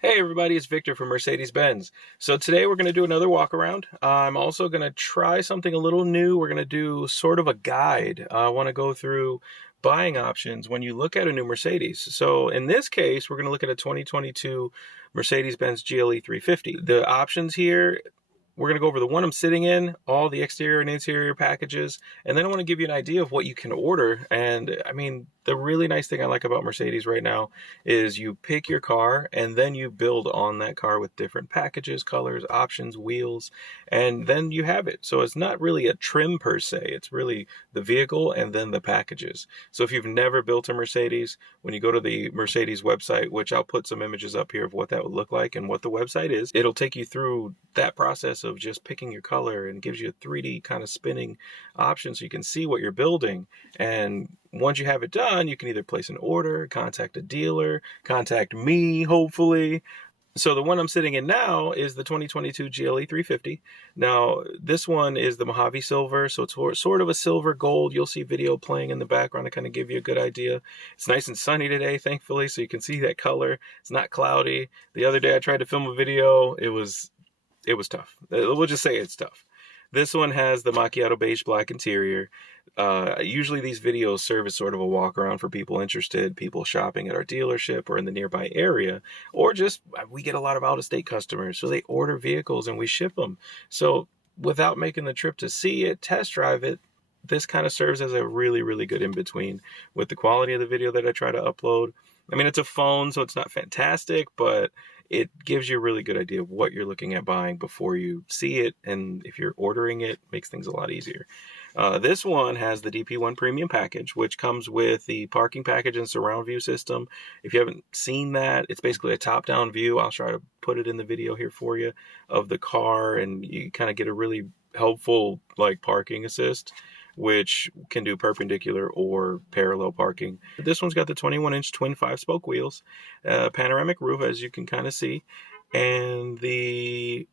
Hey everybody, it's Victor from Mercedes Benz. So today we're going to do another walk around. I'm also going to try something a little new. We're going to do sort of a guide. I want to go through buying options when you look at a new Mercedes. So in this case, we're going to look at a 2022 Mercedes Benz GLE350. The options here, we're going to go over the one I'm sitting in, all the exterior and interior packages, and then I want to give you an idea of what you can order. And I mean, the really nice thing I like about Mercedes right now is you pick your car and then you build on that car with different packages, colors, options, wheels, and then you have it. So it's not really a trim per se. It's really the vehicle and then the packages. So if you've never built a Mercedes, when you go to the Mercedes website, which I'll put some images up here of what that would look like and what the website is, it'll take you through that process of just picking your color and gives you a 3D kind of spinning option so you can see what you're building. And once you have it done, you can either place an order, contact a dealer, contact me, hopefully. So the one I'm sitting in now is the 2022 GLE350. Now, this one is the Mojave Silver, so it's sort of a silver gold. You'll see video playing in the background to kind of give you a good idea. It's nice and sunny today, thankfully, so you can see that color. It's not cloudy. The other day I tried to film a video. It was tough. We'll just say it's tough. This one has the macchiato beige black interior. Usually these videos serve as sort of a walk around for people interested, people shopping at our dealership or in the nearby area, or just we get a lot of out-of-state customers, so they order vehicles and we ship them. So without making the trip to see it, test drive it, this kind of serves as a really, really good in-between with the quality of the video that I try to upload. I mean, it's a phone, so it's not fantastic, but it gives you a really good idea of what you're looking at buying before you see it, and if you're ordering it, makes things a lot easier. This one has the DP1 Premium package, which comes with the parking package and surround view system. If you haven't seen that, it's basically a top-down view. I'll try to put it in the video here for you of the car, and you kind of get a really helpful like parking assist, which can do perpendicular or parallel parking. This one's got the 21-inch twin 5-spoke wheels, panoramic roof, as you can kind of see, and the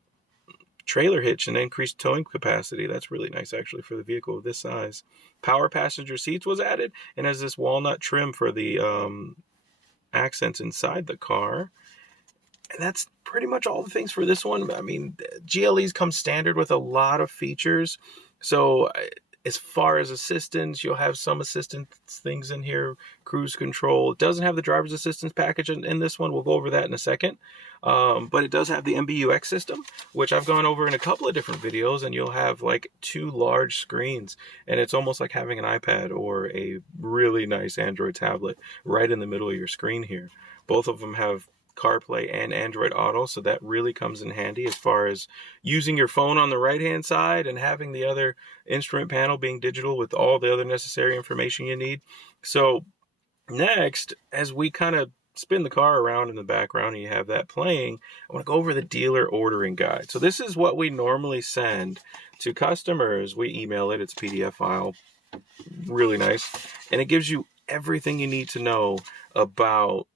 trailer hitch and increased towing capacity. That's really nice, actually, for the vehicle of this size. Power passenger seats was added, and has this walnut trim for the accents inside the car. And that's pretty much all the things for this one. I mean, GLEs come standard with a lot of features, so as far as assistance, you'll have some assistance things in here, cruise control. It doesn't have the driver's assistance package in this one. We'll go over that in a second. But it does have the MBUX system, which I've gone over in a couple of different videos, and you'll have like 2 large screens, and it's almost like having an iPad or a really nice Android tablet right in the middle of your screen here. Both of them have CarPlay and Android Auto, so that really comes in handy as far as using your phone on the right hand side and having the other instrument panel being digital with all the other necessary information you need. So next, as we kind of spin the car around in the background and you have that playing, I want to go over the dealer ordering guide. So this is what we normally send to customers. We email it, it's a PDF file, really nice, and it gives you everything you need to know about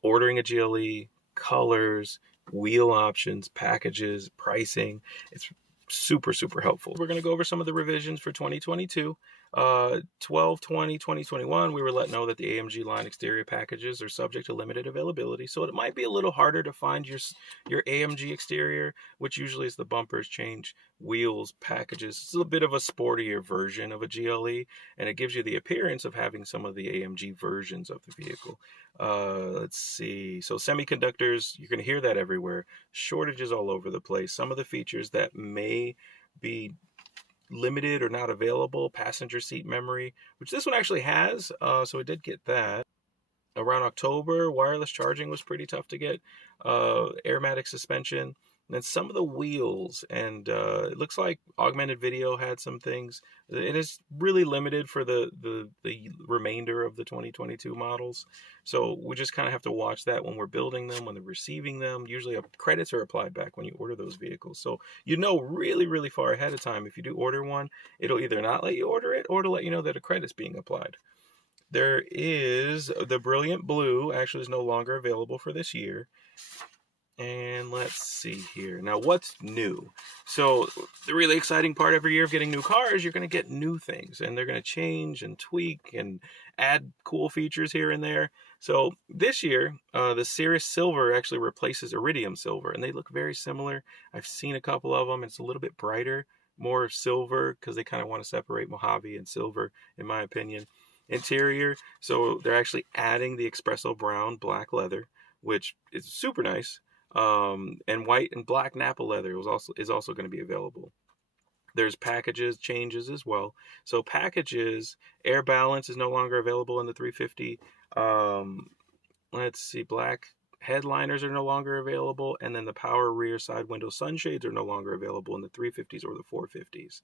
ordering a GLE, colors, wheel options, packages, pricing. It's super, super helpful. We're going to go over some of the revisions for 2022. 12/20/2021, we were let know that the AMG line exterior packages are subject to limited availability, so it might be a little harder to find your AMG exterior, which usually is the bumpers, change, wheels, packages. It's a bit of a sportier version of a GLE, and it gives you the appearance of having some of the AMG versions of the vehicle. Let's see. So semiconductors, you're going to hear that everywhere. Shortages all over the place. Some of the features that may be limited or not available, passenger seat memory, which this one actually has, so it did get that. Around October, wireless charging was pretty tough to get, aromatic suspension, and then some of the wheels, and it looks like augmented video had some things. It is really limited for the remainder of the 2022 models, so we just kind of have to watch that when we're building them, when they're receiving them. Usually credits are applied back when you order those vehicles, so you know really, really far ahead of time. If you do order one, it'll either not let you order it or to let you know that a credit's being applied. There is the Brilliant Blue, actually is no longer available for this year. And let's see here. Now, what's new? So the really exciting part every year of getting new cars, you're going to get new things, and they're going to change and tweak and add cool features here and there. So this year, the Cirrus Silver actually replaces Iridium Silver, and they look very similar. I've seen a couple of them. It's a little bit brighter, more silver, because they kind of want to separate Mojave and silver, in my opinion. Interior, so they're actually adding the espresso brown black leather, which is super nice. And white and black Napa leather is also going to be available. There's packages changes as well. So packages, air balance is no longer available in the 350. Let's see, black headliners are no longer available, and then the power rear side window sunshades are no longer available in the 350s or the 450s.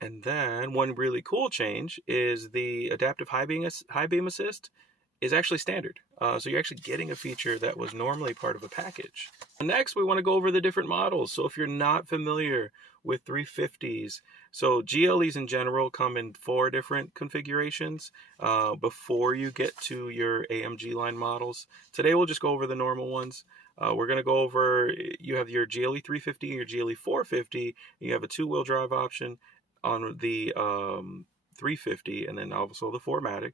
And then one really cool change is the adaptive high beam assist is actually standard. So you're actually getting a feature that was normally part of a package. Next, we want to go over the different models. So if you're not familiar with 350s, so GLEs in general come in 4 different configurations before you get to your AMG line models. Today we'll just go over the normal ones. We're going to go over, you have your GLE350 and your GLE450. You have a 2-wheel drive option on the 350, and then also the 4MATIC.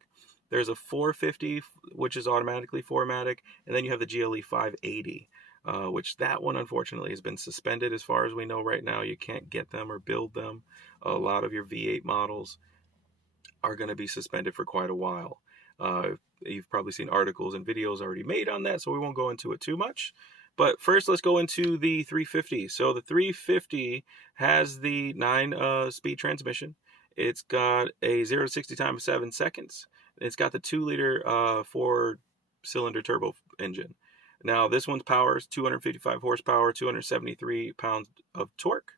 There's a 450, which is automatically 4MATIC, and then you have the GLE 580, which that one unfortunately has been suspended as far as we know right now. You can't get them or build them. A lot of your V8 models are going to be suspended for quite a while. You've probably seen articles and videos already made on that, so we won't go into it too much. But first, let's go into the 350. So the 350 has the 9-speed transmission. It's got a 0 to 60 time of 7 seconds. It's got the 2-liter 4-cylinder turbo engine. Now, this one's power is 255 horsepower, 273 pounds of torque.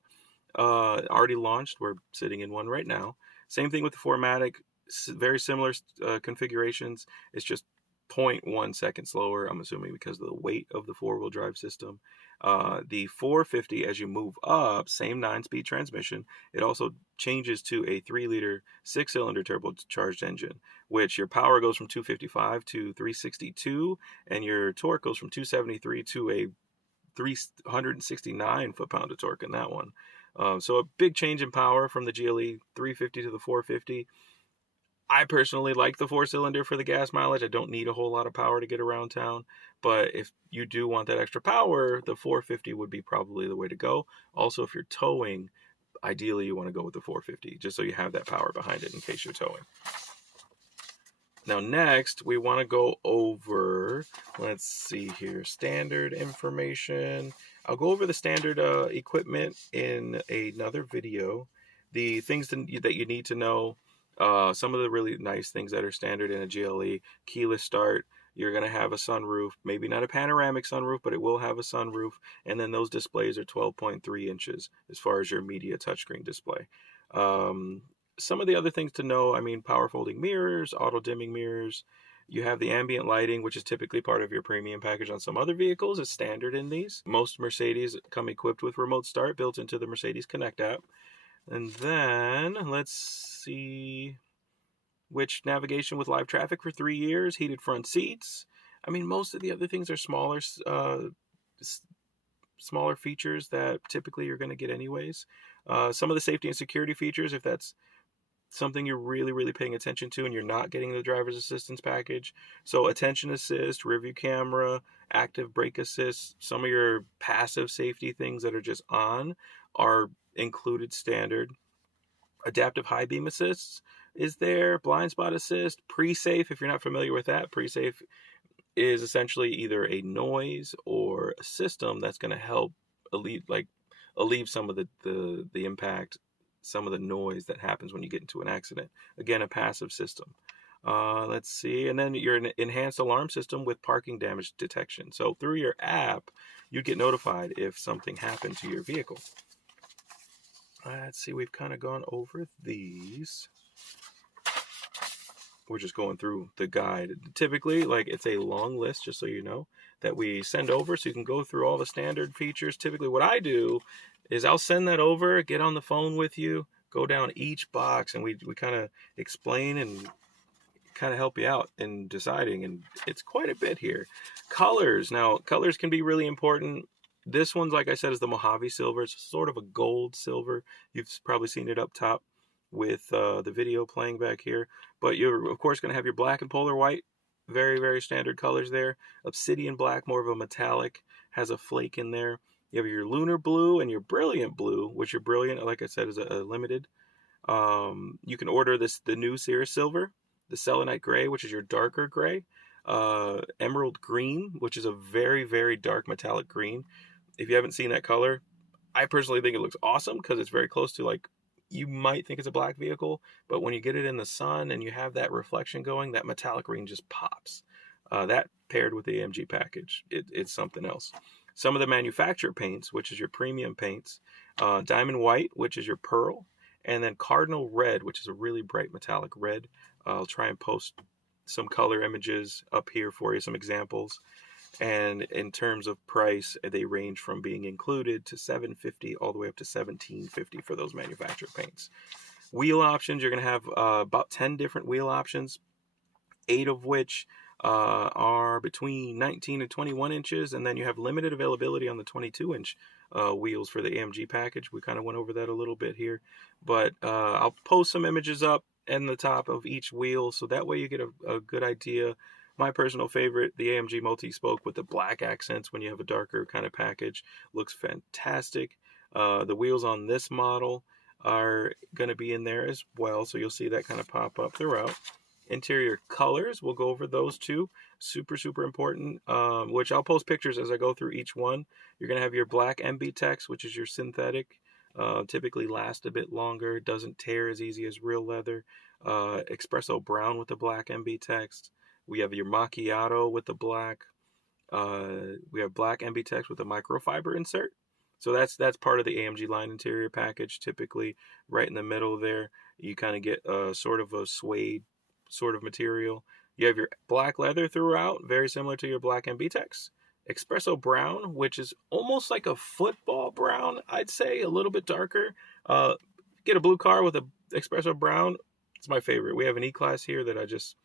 Already launched. We're sitting in one right now. Same thing with the 4MATIC. Very similar configurations. It's just 0.1 seconds slower, I'm assuming because of the weight of the 4-wheel drive system. The 450, as you move up, same 9-speed transmission. It also changes to a 3-liter 6-cylinder turbocharged engine, which your power goes from 255 to 362, and your torque goes from 273 to a 369 foot-pound of torque in that one. So a big change in power from the GLE 350 to the 450. I personally like the 4-cylinder for the gas mileage. I don't need a whole lot of power to get around town. But if you do want that extra power, the 450 would be probably the way to go. Also, if you're towing, ideally you want to go with the 450, just so you have that power behind it in case you're towing. Now next, we want to go over, let's see here, standard information. I'll go over the standard equipment in another video. The things that you need to know. Some of the really nice things that are standard in a GLE, keyless start, you're going to have a sunroof, maybe not a panoramic sunroof, but it will have a sunroof, and then those displays are 12.3 inches as far as your media touchscreen display. Some of the other things to know, I mean, power folding mirrors, auto dimming mirrors. You have the ambient lighting, which is typically part of your premium package on some other vehicles. It's standard in these. Most Mercedes come equipped with remote start built into the Mercedes Connect app. And then, let's see, which navigation with live traffic for 3 years, heated front seats. I mean, most of the other things are smaller features that typically you're going to get anyways. Some of the safety and security features, if that's something you're really, really paying attention to and you're not getting the driver's assistance package. So attention assist, rear view camera, active brake assist, some of your passive safety things that are just on are included standard. Adaptive high beam assists is there, blind spot assist, pre-safe. If you're not familiar with that, pre-safe is essentially either a noise or a system that's going to help alleviate some of the impact, some of the noise that happens when you get into an accident. Again, a passive system. Let's see, and then your enhanced alarm system with parking damage detection. So through your app, you get notified if something happened to your vehicle. Let's see, we've kind of gone over these. We're just going through the guide. Typically, it's a long list, just so you know, that we send over so you can go through all the standard features. Typically, what I do is I'll send that over, get on the phone with you, go down each box, and we kind of explain and kind of help you out in deciding, and it's quite a bit here. Colors. Now, colors can be really important. This one's, like I said, is the Mojave Silver. It's sort of a gold silver. You've probably seen it up top with the video playing back here. But you're, of course, going to have your black and polar white. Very, very standard colors there. Obsidian black, more of a metallic, has a flake in there. You have your lunar blue and your brilliant blue, which your brilliant, like I said, is a limited. You can order the new Cirrus Silver, the Selenite Gray, which is your darker gray, Emerald Green, which is a very, very dark metallic green. If you haven't seen that color, I personally think it looks awesome because it's very close to, like, you might think it's a black vehicle, but when you get it in the sun and you have that reflection going, that metallic green just pops. That paired with the AMG package, it's something else. Some of the manufacturer paints, which is your premium paints, Diamond White, which is your pearl, and then Cardinal Red, which is a really bright metallic red. I'll try and post some color images up here for you, some examples. And in terms of price, they range from being included to $750 all the way up to $1750 for those manufacturer paints. Wheel options, you're going to have about 10 different wheel options, 8 of which are between 19 and 21 inches, and then you have limited availability on the 22-inch wheels for the AMG package. We kind of went over that a little bit here, but I'll post some images up in the top of each wheel, so that way you get a good idea. My personal favorite, the AMG multi-spoke with the black accents when you have a darker kind of package, looks fantastic. The wheels on this model are going to be in there as well, so you'll see that kind of pop up throughout. Interior colors, we'll go over those two. Super, super important, which I'll post pictures as I go through each one. You're going to have your black MB-Tex, which is your synthetic. Typically lasts a bit longer, doesn't tear as easy as real leather. Espresso brown with the black MB-Tex. We have your macchiato with the black. We have black MB-Tex with a microfiber insert. So that's part of the AMG line interior package. Typically, right in the middle there, you kind of get sort of a suede sort of material. You have your black leather throughout, very similar to your black MB-Tex. Espresso brown, which is almost like a football brown, I'd say, a little bit darker. Get a blue car with a espresso brown. It's my favorite. We have an E-Class here that I just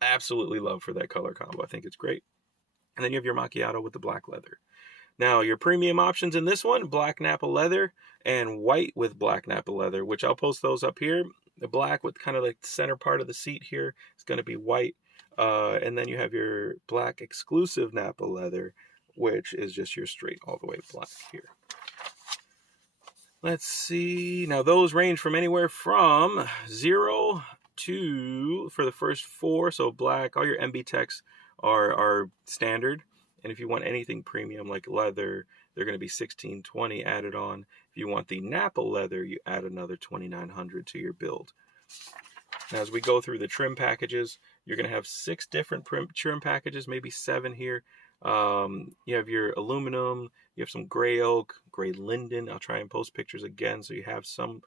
absolutely love for that color combo. I think it's great. And then you have your macchiato with the black leather. Now, your premium options in this one, black Napa leather and white with black Napa leather, which I'll post those up here. The black with kind of like the center part of the seat here is going to be white. And then you have your black exclusive Napa leather, which is just your straight all the way black here. Let's see. Now, those range from anywhere from 0 to, for the first 4, so black, all your MB-Tex are standard. And if you want anything premium like leather, they're going to be $1,620 added on. If you want the Napa leather, you add another $2,900 to your build. Now, as we go through the trim packages, you're going to have 6 different trim packages, maybe 7 here. You have your aluminum, you have some gray oak, gray linden. I'll try and post pictures again so you have some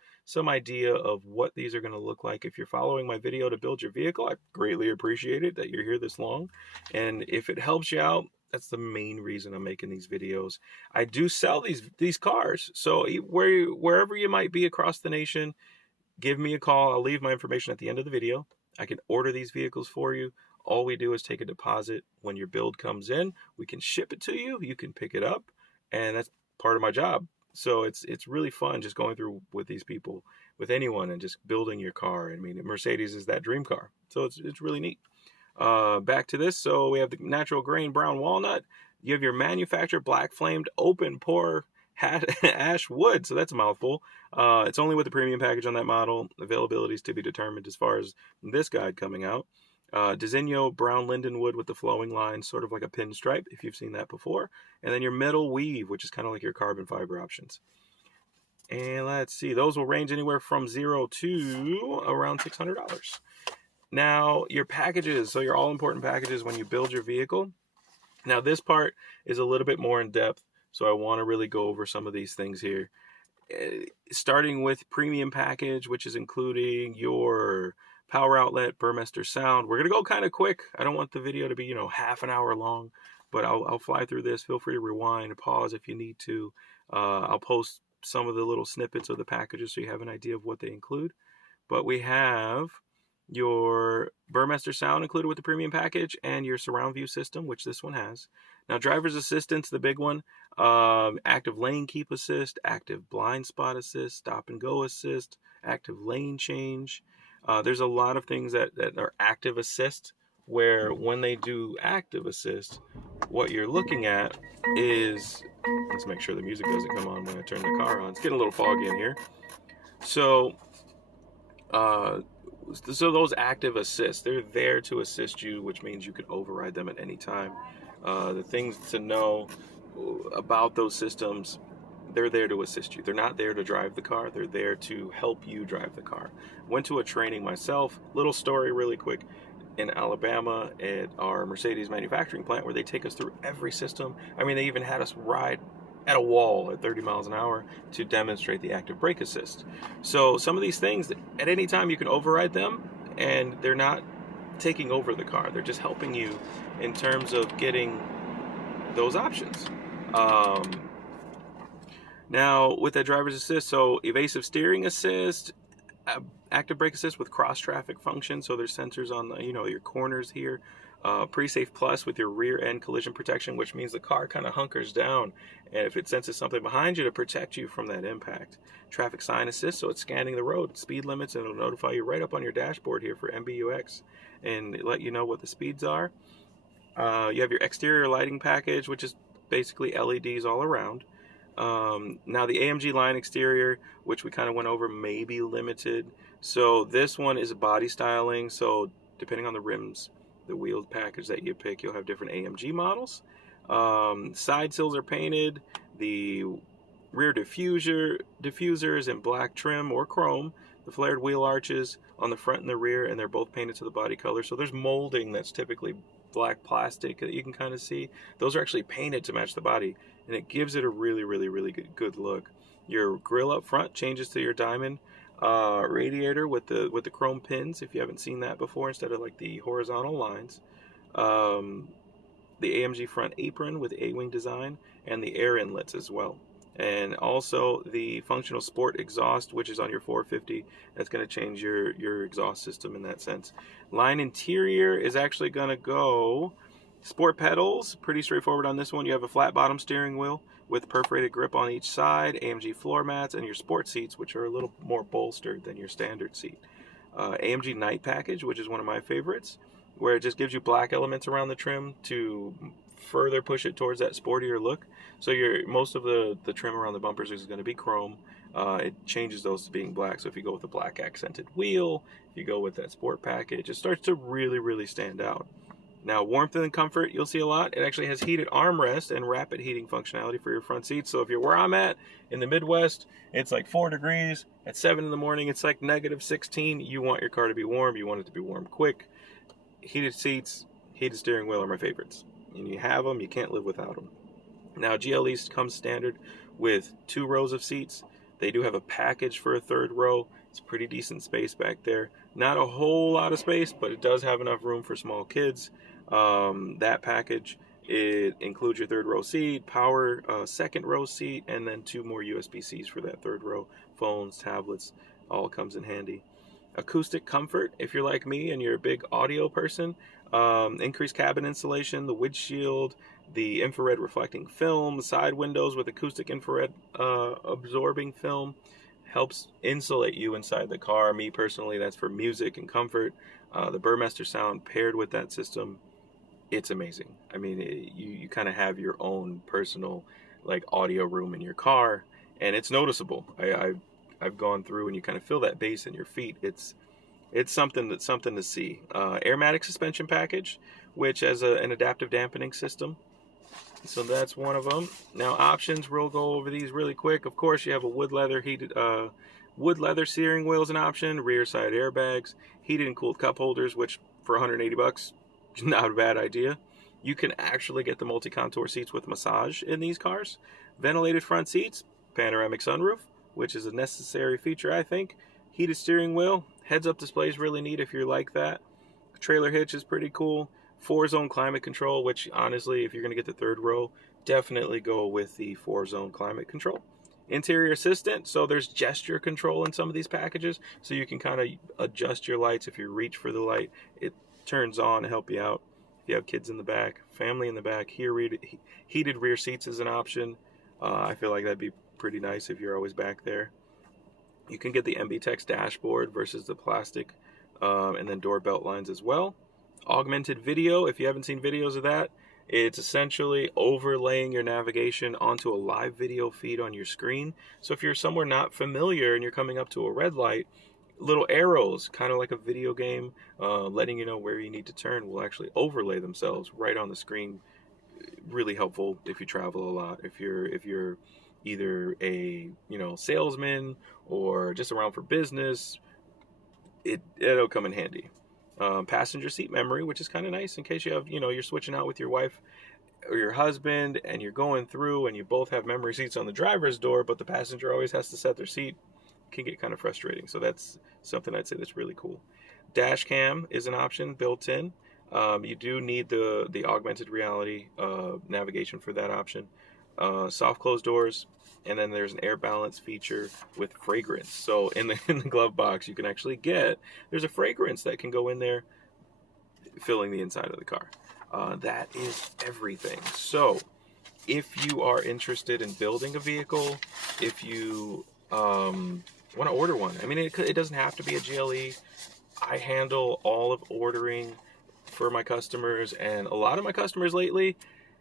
idea of what these are going to look like. If you're following my video to build your vehicle, I greatly appreciate it that you're here this long. And if it helps you out, that's the main reason I'm making these videos. I do sell these cars, so wherever you might be across the nation, give me a call. I'll leave my information at the end of the video. I can order these vehicles for you. All we do is take a deposit. When your build comes in, we can ship it to you. You can pick it up, and that's part of my job. So it's really fun just going through with these people, with anyone, and just building your car. I mean, Mercedes is that dream car, so it's really neat. Back to this. So we have the natural grain brown walnut. You have your manufacturer black flamed open pore ash wood. So that's a mouthful. It's only with the premium package on that model. Availability is to be determined as far as this guide coming out. Designo brown linden wood with the flowing lines, sort of like a pinstripe, if you've seen that before. And then your metal weave, which is kind of like your carbon fiber options. And let's see, those will range anywhere from 0 to around $600. Now, your packages, so your all-important packages when you build your vehicle. Now, this part is a little bit more in depth, so I want to really go over some of these things here. Starting with premium package, which is including your power outlet, Burmester sound. We're going to go kind of quick. I don't want the video to be, half an hour long, but I'll fly through this. Feel free to rewind, pause if you need to. I'll post some of the little snippets of the packages so you have an idea of what they include. But we have your Burmester sound included with the premium package, and your surround view system, which this one has. Now, driver's assistance, the big one, active lane keep assist, active blind spot assist, stop and go assist, active lane change. There's a lot of things that are active assist, where when they do active assist, what you're looking at is, let's make sure the music doesn't come on when I turn the car on. It's getting a little foggy in here. So, so those active assists, they're there to assist you, which means you can override them at any time. The things to know about those systems, they're there to assist you. They're not there to drive the car. They're there to help you drive the car. Went to a training myself. Little story really quick. In Alabama at our Mercedes manufacturing plant, where they take us through every system. I mean, they even had us ride at a wall at 30 miles an hour to demonstrate the active brake assist. So some of these things, at any time you can override them, and they're not taking over the car. They're just helping you in terms of getting those options. Now, with that driver's assist, so evasive steering assist, active brake assist with cross traffic function, so there's sensors on the, your corners here. Pre-safe plus with your rear end collision protection, which means the car kind of hunkers down, and if it senses something behind you, to protect you from that impact. Traffic sign assist, so it's scanning the road, speed limits, and it'll notify you right up on your dashboard here for MBUX and let you know what the speeds are. You have your exterior lighting package, which is basically LEDs all around. Now the AMG line exterior, which we kind of went over, may be limited. So this one is body styling. So depending on the rims, the wheel package that you pick, you'll have different AMG models. Side sills are painted. The rear diffuser is in black trim or chrome. The flared wheel arches on the front and the rear, and they're both painted to the body color. So there's molding that's typically black plastic that you can kind of see. Those are actually painted to match the body, and it gives it a really, really, really good look. Your grille up front changes to your diamond radiator with the chrome pins, if you haven't seen that before, instead of like the horizontal lines. The AMG front apron with A-wing design, and the air inlets as well. And also the functional sport exhaust, which is on your 450. That's going to change your exhaust system in that sense. Line interior is actually going to go sport pedals. Pretty straightforward on this one. You have a flat bottom steering wheel with perforated grip on each side, AMG floor mats, and your sport seats, which are a little more bolstered than your standard seat. AMG night package, which is one of my favorites, where it just gives you black elements around the trim to further push it towards that sportier look. So most of the trim around the bumpers is going to be chrome. It changes those to being black. So if you go with a black accented wheel, if you go with that sport package, it starts to really, really stand out. Now, warmth and comfort, you'll see a lot. It actually has heated armrest and rapid heating functionality for your front seats. So if you're where I'm at in the Midwest, it's like 4 degrees. At 7 in the morning, it's like -16. You want your car to be warm. You want it to be warm quick. Heated seats, heated steering wheel are my favorites. And you have them, you can't live without them. Now, GLEs come standard with 2 rows of seats. They do have a package for a 3rd row. It's pretty decent space back there. Not a whole lot of space, but it does have enough room for small kids. That package, it includes your 3rd row seat, power 2nd row seat, and then 2 more USB-Cs for that 3rd row. Phones, tablets, all comes in handy. Acoustic comfort, if you're like me and you're a big audio person, increased cabin insulation, the windshield, the infrared reflecting film, side windows with acoustic infrared absorbing film helps insulate you inside the car. Me personally, that's for music and comfort. The Burmester sound paired with that system, it's amazing. I mean, you kind of have your own personal like audio room in your car, and it's noticeable. I've gone through, and you kind of feel that bass in your feet. It's something to see. Airmatic suspension package, which has an adaptive dampening system. So that's one of them. Now options, we'll go over these really quick. Of course, you have a wood leather steering wheel is an option, rear side airbags, heated and cooled cup holders, which for 180 bucks, not a bad idea. You can actually get the multi-contour seats with massage in these cars. Ventilated front seats, panoramic sunroof, which is a necessary feature, I think. Heated steering wheel, heads-up display is really neat if you're like that. Trailer hitch is pretty cool. 4-zone climate control, which honestly, if you're going to get the 3rd row, definitely go with the 4-zone climate control. Interior assistant, so there's gesture control in some of these packages, so you can kind of adjust your lights. If you reach for the light, it turns on to help you out. If you have kids in the back, family in the back, heated rear seats is an option. I feel like that'd be pretty nice if you're always back there. You can get the MBTEX dashboard versus the plastic, and then door belt lines as well. Augmented video, if you haven't seen videos of that, it's essentially overlaying your navigation onto a live video feed on your screen. So if you're somewhere not familiar and you're coming up to a red light, little arrows, kind of like a video game, letting you know where you need to turn, will actually overlay themselves right on the screen. Really helpful if you travel a lot. If you're either a salesman or just around for business, it'll come in handy. Passenger seat memory, which is kind of nice in case you have, you're switching out with your wife or your husband and you're going through and you both have memory seats on the driver's door, but the passenger always has to set their seat. It can get kind of frustrating. So that's something I'd say that's really cool. Dash cam is an option built in. You do need the augmented reality navigation for that option. Soft closed doors, and then there's an air balance feature with fragrance. So in the glove box, you can actually there's a fragrance that can go in there, filling the inside of the car. That is everything. So if you are interested in building a vehicle, if you want to order one, I mean, it doesn't have to be a GLE. I handle all of ordering for my customers, and a lot of my customers lately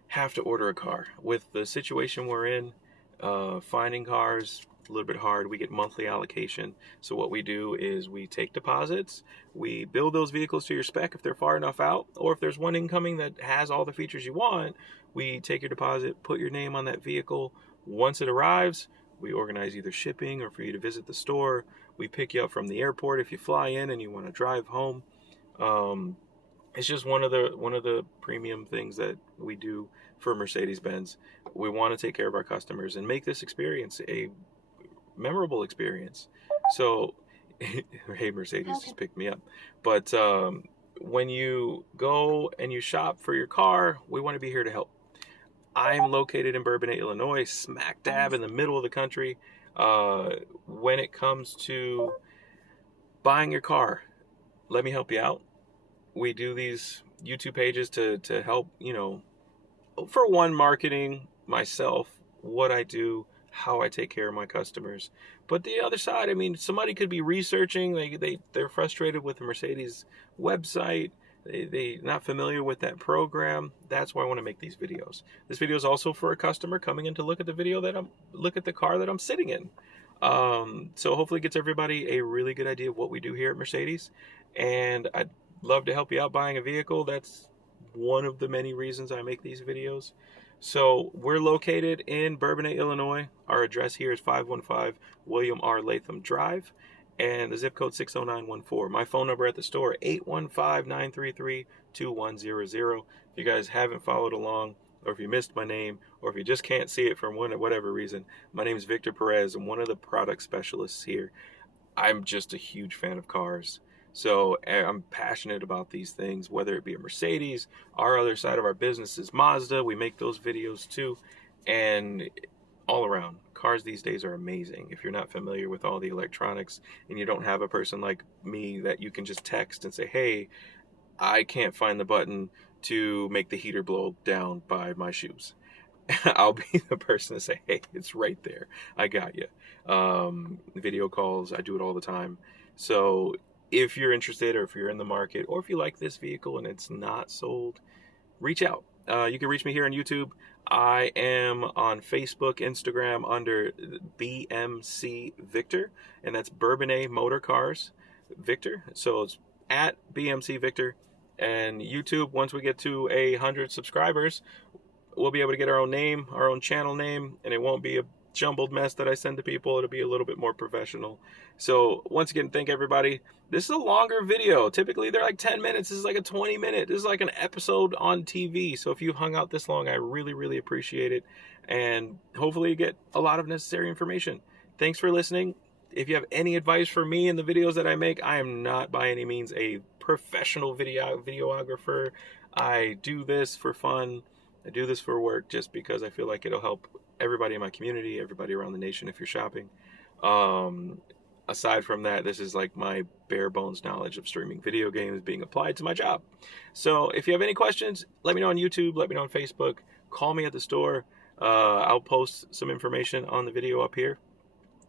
have to order a car. With the situation we're in, finding cars a little bit hard. We get monthly allocation. So what we do is we take deposits, we build those vehicles to your spec if they're far enough out, or if there's one incoming that has all the features you want, we take your deposit, put your name on that vehicle. Once it arrives, we organize either shipping or for you to visit the store. We pick you up from the airport if you fly in and you want to drive home. It's just one of the premium things that we do for Mercedes Benz. We want to take care of our customers and make this experience a memorable experience. So, hey, Mercedes just picked me up. But when you go and you shop for your car, we want to be here to help. I'm located in Bourbonnais, Illinois, smack dab in the middle of the country. When it comes to buying your car, let me help you out. We do these YouTube pages to help, for one, marketing myself, what I do, how I take care of my customers. But the other side, I mean, somebody could be researching, they're frustrated with the Mercedes website, they're not familiar with that program. That's why I want to make these videos. This video is also for a customer coming in to look at the car that I'm sitting in. So hopefully it gets everybody a really good idea of what we do here at Mercedes. And I'd love to help you out buying a vehicle. That's one of the many reasons I make these videos. So we're located in Bourbonnais, Illinois. Our address here is 515 William R. Latham Drive, and the zip code 60914. My phone number at the store, 815-933-2100. If you guys haven't followed along, or if you missed my name, or if you just can't see it for whatever reason, my name is Victor Perez. I'm one of the product specialists here. I'm just a huge fan of cars. So I'm passionate about these things, whether it be a Mercedes. Our other side of our business is Mazda. We make those videos too. And all around, cars these days are amazing. If you're not familiar with all the electronics and you don't have a person like me that you can just text and say, hey, I can't find the button to make the heater blow down by my shoes. I'll be the person to say, hey, it's right there. I got you. Video calls, I do it all the time. So if you're interested, or if you're in the market, or if you like this vehicle and it's not sold, reach out. You can reach me here on YouTube. I am on Facebook, Instagram under BMC Victor, and that's Bourbonnais Motor Cars Victor. So it's at BMC Victor. And YouTube, once we get to 100 subscribers, we'll be able to get our own name, our own channel name, and it won't be a jumbled mess that I send to people. It'll be a little bit more professional. So once again, thank everybody. This is a longer video. Typically they're like 10 minutes. This is like a 20-minute. This is like an episode on TV. So if you've hung out this long, I really, really appreciate it. And hopefully you get a lot of necessary information. Thanks for listening. If you have any advice for me in the videos that I make, I am not by any means a professional videographer. I do this for fun. I do this for work just because I feel like it'll help everybody in my community, everybody around the nation if you're shopping. Um, Aside from that, this is like my bare bones knowledge of streaming video games being applied to my job. So if you have any questions, let me know on YouTube, let me know on Facebook, call me at the store. I'll post some information on the video up here.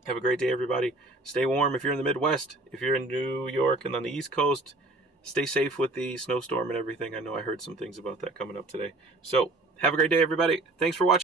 Have a great day, everybody. Stay warm if you're in the Midwest. If you're in New York and on the East Coast, stay safe with the snowstorm and everything. I know I heard some things about that coming up today. So have a great day, everybody. Thanks for watching.